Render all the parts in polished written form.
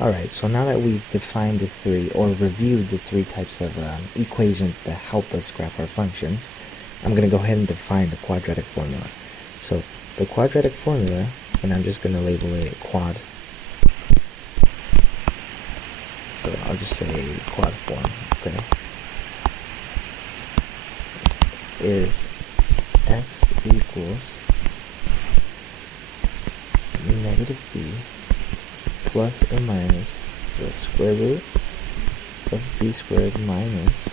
Alright, so now that we've defined the three, or reviewed the three types of equations that help us graph our functions, I'm going to go ahead and define the quadratic formula. So the quadratic formula, and I'm just going to label it quad. So I'll just say quad form, okay, is x equals negative b plus or minus the square root of b squared minus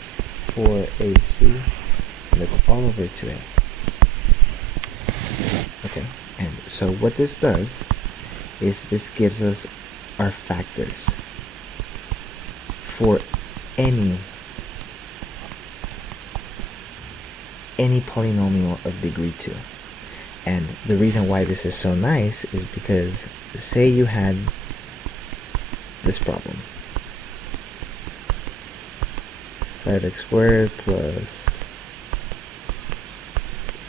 4ac, and that's all over 2a. Okay, and so what this does is this gives us our factors for any polynomial of degree 2. And the reason why this is so nice is because, say you had this problem. 5x squared plus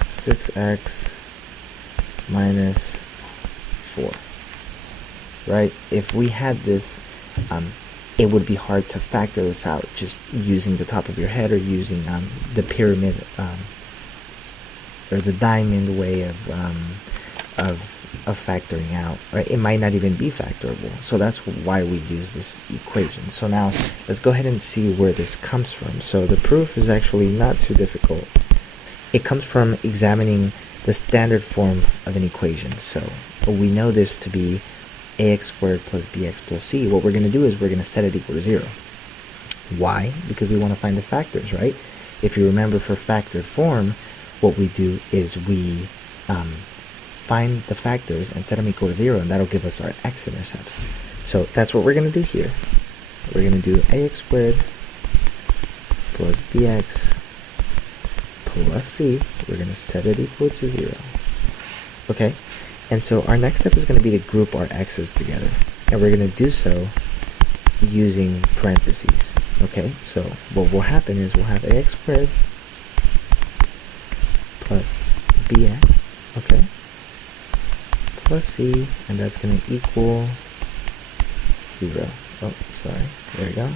6x minus 4. Right? If we had this, it would be hard to factor this out just using the top of your head, or using the pyramid or the diamond way of factoring out. Right? It might not even be factorable. So that's why we use this equation. So now let's go ahead and see where this comes from. So the proof is actually not too difficult. It comes from examining the standard form of an equation. So we know this to be ax squared plus bx plus c. What we're going to do is we're going to set it equal to 0. Why? Because we want to find the factors, right? If you remember, for factored form, what we do is we find the factors and set them equal to 0, and that'll give us our x-intercepts. So that's what we're going to do here. We're going to do ax squared plus bx plus c. We're going to set it equal to 0. Okay? And so our next step is going to be to group our x's together. And we're going to do so using parentheses. Okay? So what will happen is we'll have ax squared plus bx, okay, plus c, and that's going to equal 0. Oh, sorry. There we go.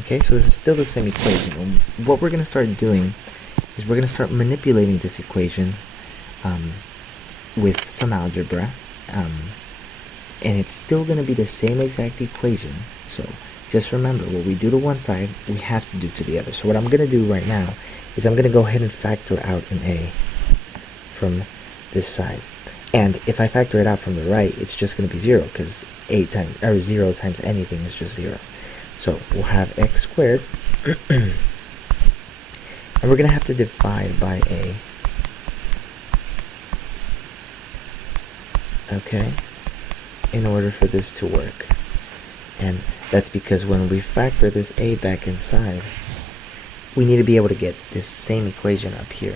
Okay, so this is still the same equation. And what we're going to start doing is we're going to start manipulating this equation with some algebra, and it's still going to be the same exact equation. So just remember, what we do to one side, we have to do to the other. So what I'm going to do right now is I'm going to go ahead and factor out an a from this side. And if I factor it out from the right, it's just going to be 0, because 0 times anything is just 0. So we'll have x squared, and we're going to have to divide by a. Okay, in order for this to work. And that's because when we factor this a back inside, we need to be able to get this same equation up here.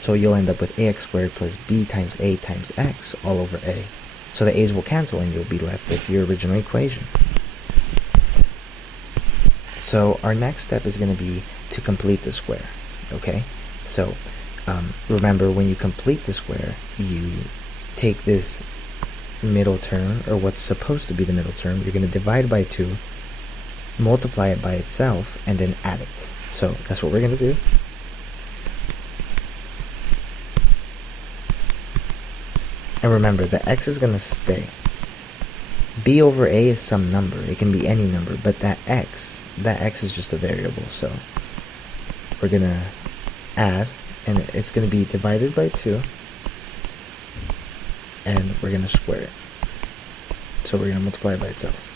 So you'll end up with ax squared plus b times a times x all over a. So the a's will cancel and you'll be left with your original equation. So our next step is going to be to complete the square. Okay? So remember, when you complete the square, you take this middle term, or what's supposed to be the middle term, you're going to divide by 2, multiply it by itself, and then add it. So that's what we're going to do. And remember, the x is going to stay. B over a is some number. It can be any number, but that x is just a variable. So we're going to add, and it's going to be divided by 2, and we're going to square it. So we're going to multiply it by itself.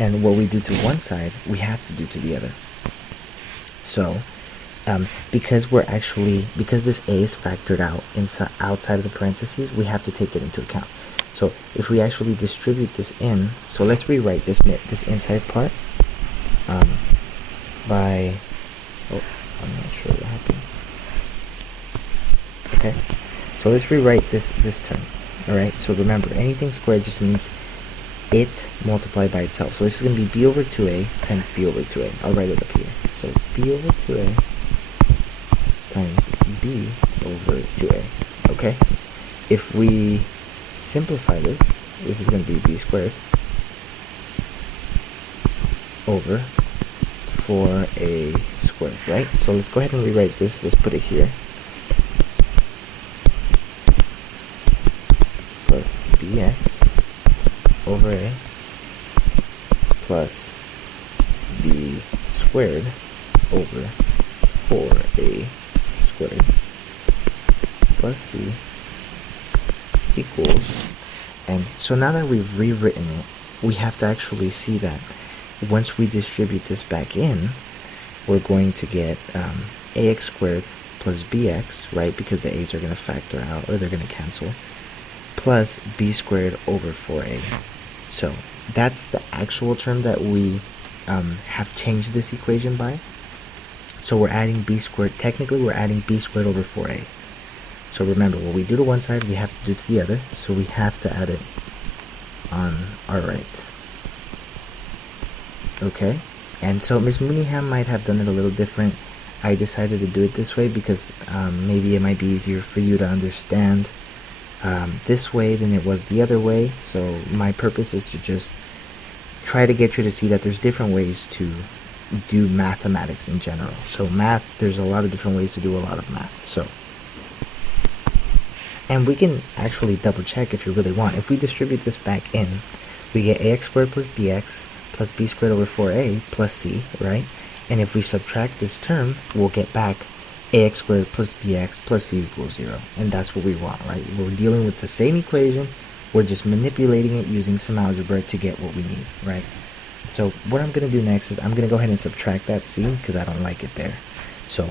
And what we do to one side, we have to do to the other. So because this a is factored out outside of the parentheses, we have to take it into account. So if we actually distribute this in, so let's rewrite this inside part by, I'm not sure what happened. Okay, so let's rewrite this term. Alright, so remember, anything squared just means it multiplied by itself. So this is going to be b over 2a times b over 2a. I'll write it up here. So b over 2a times b over 2a, okay? If we simplify this, this is going to be b squared over 4a squared, right? So let's go ahead and rewrite this. Let's put it here. Plus bx over a plus b squared over 4a squared plus c equals, and so now that we've rewritten it, we have to actually see that once we distribute this back in, we're going to get ax squared plus bx, right, because the a's are going to factor out, or they're going to cancel, plus b squared over 4a. So that's the actual term that we have changed this equation by. So we're adding b squared, technically we're adding b squared over 4a. So remember, what we do to one side, we have to do to the other, so we have to add it on our right. Okay, and so Ms. Mooneyham might have done it a little different. I decided to do it this way because maybe it might be easier for you to understand this way than it was the other way. So my purpose is to just try to get you to see that there's different ways to do mathematics in general. So math, there's a lot of different ways to do a lot of math. So, and we can actually double check if you really want. If we distribute this back in, we get ax squared plus bx plus b squared over 4a plus c, right? And if we subtract this term, we'll get back ax squared plus bx plus c equals 0. And that's what we want, right? We're dealing with the same equation, we're just manipulating it using some algebra to get what we need, right? So what I'm going to do next is I'm going to go ahead and subtract that c because I don't like it there. So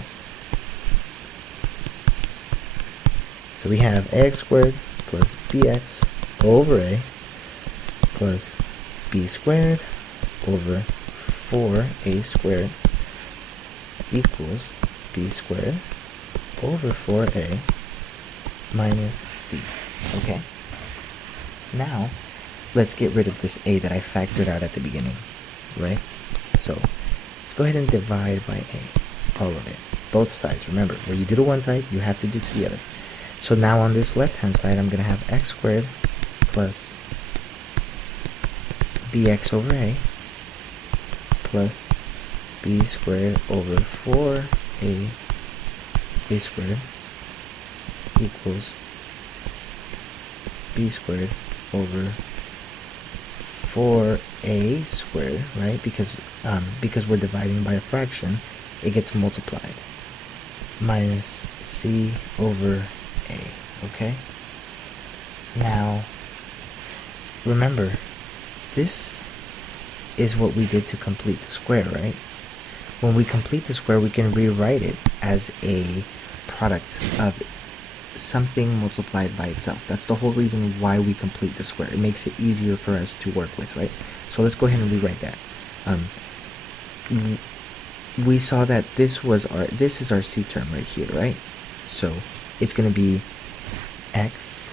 we have ax squared plus bx over a plus b squared over 4a squared equals b squared over 4a minus c. Okay, now let's get rid of this a that I factored out at the beginning, right? So let's go ahead and divide by a, all of it, both sides. Remember, what you do to one side, you have to do to the other. So now on this left hand side, I'm going to have x squared plus bx over a plus b squared over 4a squared equals b squared over 4a squared, right? Because we're dividing by a fraction, it gets multiplied, minus c over a. Okay, now remember, this is what we did to complete the square, right? When we complete the square, we can rewrite it as a product of something multiplied by itself. That's the whole reason why we complete the square. It makes it easier for us to work with, right? So let's go ahead and rewrite that. We saw that this is our c term right here, right? So it's going to be x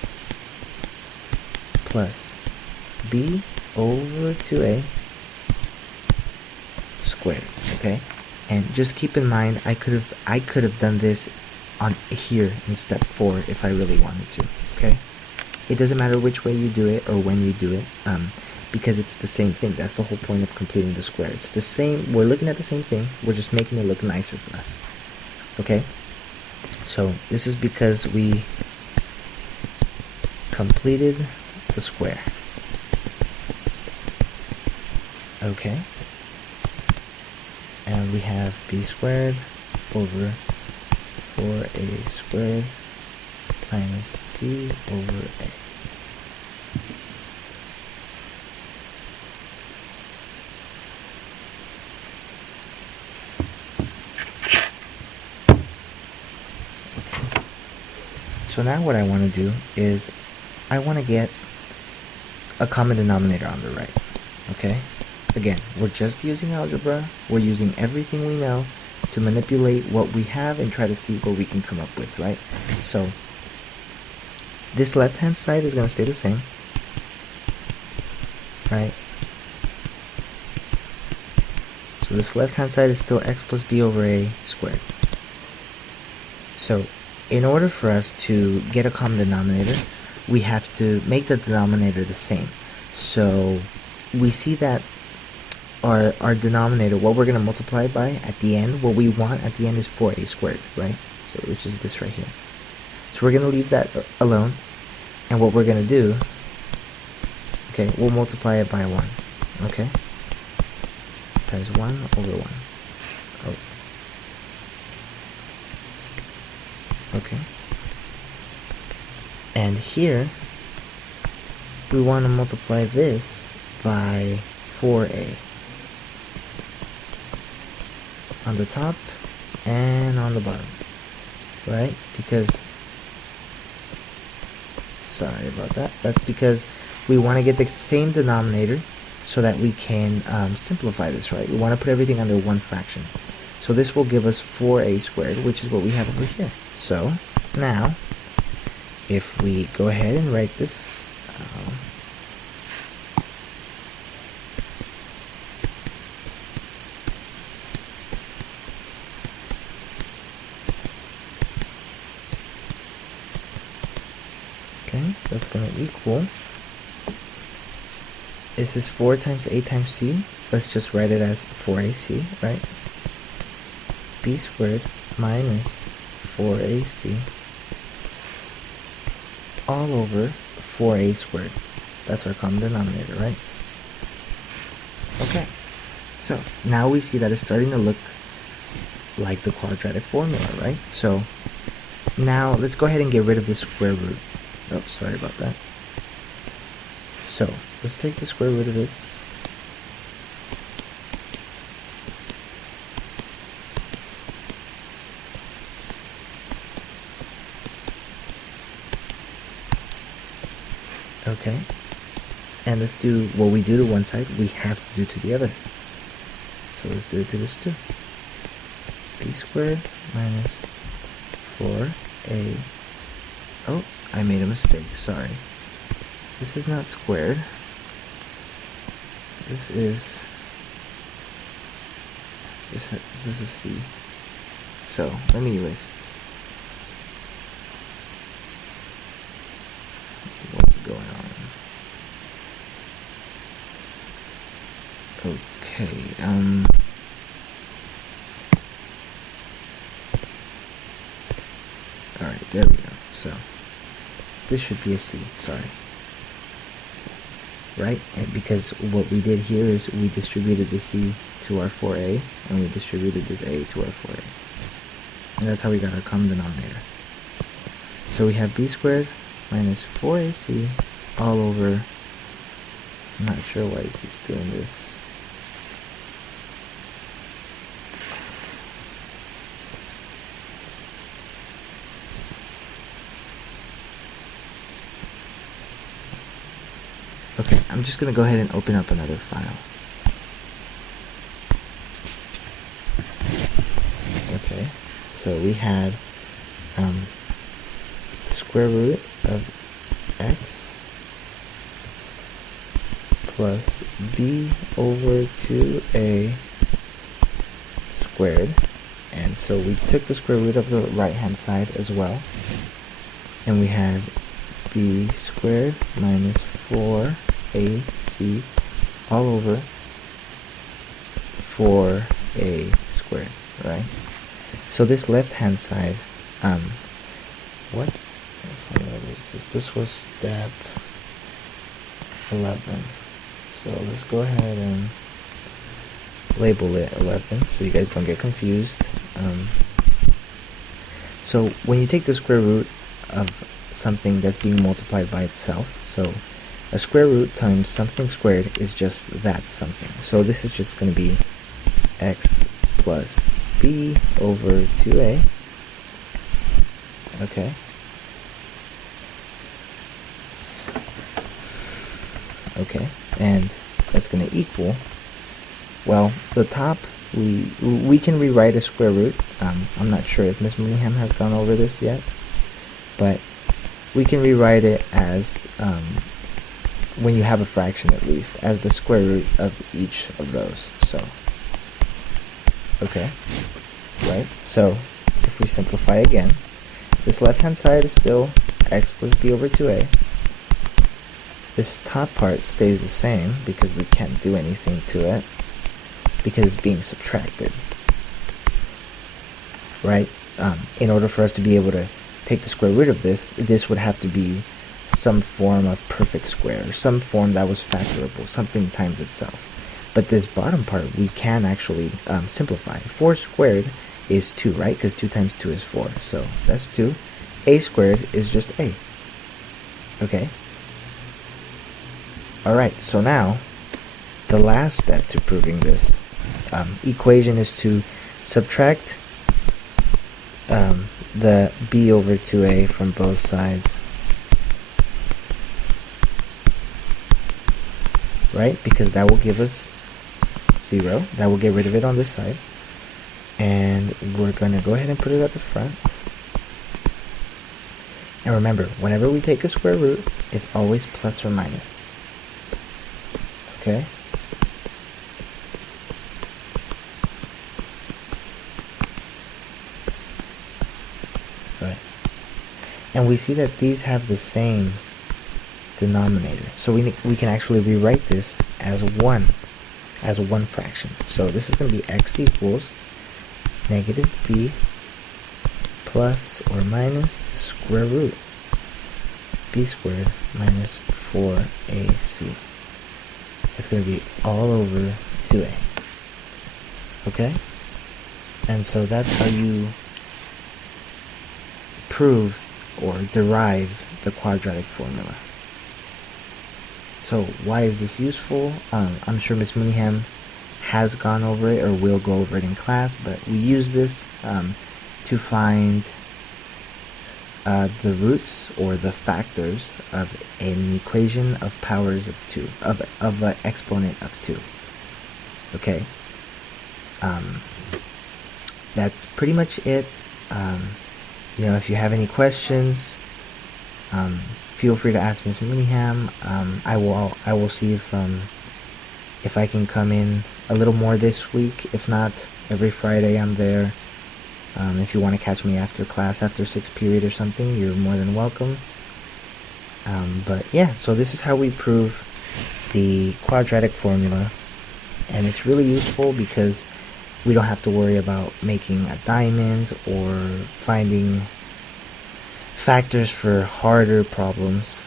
plus b over 2a squared. Okay, and just keep in mind, I could have done this on here in step 4 if I really wanted to. Okay, it doesn't matter which way you do it or when you do it, because it's the same thing. That's the whole point of completing the square. It's the same. We're looking at the same thing. We're just making it look nicer for us. Okay, so this is because we completed the square. Okay, and we have b squared over 4a squared minus c over a. So now what I want to do is I want to get a common denominator on the right. Okay, again, we're just using algebra. We're using everything we know to manipulate what we have and try to see what we can come up with, right? So this left hand side is going to stay the same, right? So this left hand side is still x plus b over a squared. So in order for us to get a common denominator, we have to make the denominator the same. So we see that our denominator, what we're going to multiply by at the end, what we want at the end is 4a squared, right? So which is this right here. So we're going to leave that alone, and what we're going to do, okay, we'll multiply it by 1, okay? Times 1 over 1. Oh. Okay. And here, we want to multiply this by 4a. On the top and on the bottom, right? Because, sorry about that, that's because we want to get the same denominator so that we can simplify this, right? We want to put everything under one fraction. So this will give us 4a squared, which is what we have over here. So now, if we go ahead and write this, okay, that's going to equal, this is 4 times a times c, let's just write it as 4ac, right? B squared minus 4ac all over 4a squared. That's our common denominator, right? Okay, so now we see that it's starting to look like the quadratic formula, right? So now let's go ahead and get rid of the square root. Oh, sorry about that. So let's take the square root of this. Okay, and let's do what we do to one side, we have to do to the other. So let's do it to this too. B squared minus 4a. Oh, I made a mistake, sorry. This is not squared. This is a c. So let me erase this. What's going on? Okay, alright, there we go. So this should be a c, sorry. Right? And because what we did here is we distributed the c to our 4a, and we distributed this a to our 4a. And that's how we got our common denominator. So we have b squared minus 4ac all over, I'm not sure why it keeps doing this. Okay, I'm just going to go ahead and open up another file. Okay, so we had the square root of x plus b over 2a squared. And so we took the square root of the right hand side as well. And we had b squared minus 4ac all over 4a squared, right? So this left hand side, what was this? This was step 11. So let's go ahead and label it 11 so you guys don't get confused. So when you take the square root of something that's being multiplied by itself, so a square root times something squared is just that something. So this is just going to be x plus b over 2a. Okay. Okay, and that's going to equal, well, the top, we can rewrite a square root. I'm not sure if Miss Manningham has gone over this yet, but we can rewrite it as, when you have a fraction at least, as the square root of each of those. So, okay, right? So if we simplify again, this left hand side is still x plus b over 2a. This top part stays the same because we can't do anything to it because it's being subtracted, right? In order for us to be able to take the square root of this, this would have to be some form of perfect square, or some form that was factorable, something times itself. But this bottom part we can actually simplify. 4 squared is 2, right? Because 2 times 2 is 4, so that's 2. A squared is just a. Okay? Alright, so now the last step to proving this equation is to subtract the b over 2a from both sides, right? Because that will give us 0. That will get rid of it on this side. And we're going to go ahead and put it at the front. And remember, whenever we take a square root, it's always plus or minus. Okay? Alright. And we see that these have the same denominator. So we can actually rewrite this as one fraction. So this is going to be x equals negative b plus or minus the square root b squared minus 4ac. It's going to be all over 2a. Okay? And so that's how you prove or derive the quadratic formula. So why is this useful? I'm sure Miss Mooneyham has gone over it or will go over it in class, but we use this to find the roots or the factors of an equation of powers of 2, of an exponent of 2. Okay? That's pretty much it. If you have any questions, feel free to ask Miss Mooneyham. I will see if I can come in a little more this week. If not, every Friday I'm there. If you want to catch me after class, after 6th period or something, you're more than welcome. But yeah, so this is how we prove the quadratic formula, and it's really useful because we don't have to worry about making a diamond or finding factors for harder problems.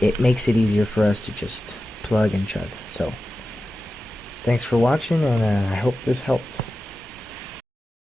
It makes it easier for us to just plug and chug. So thanks for watching, and I hope this helped.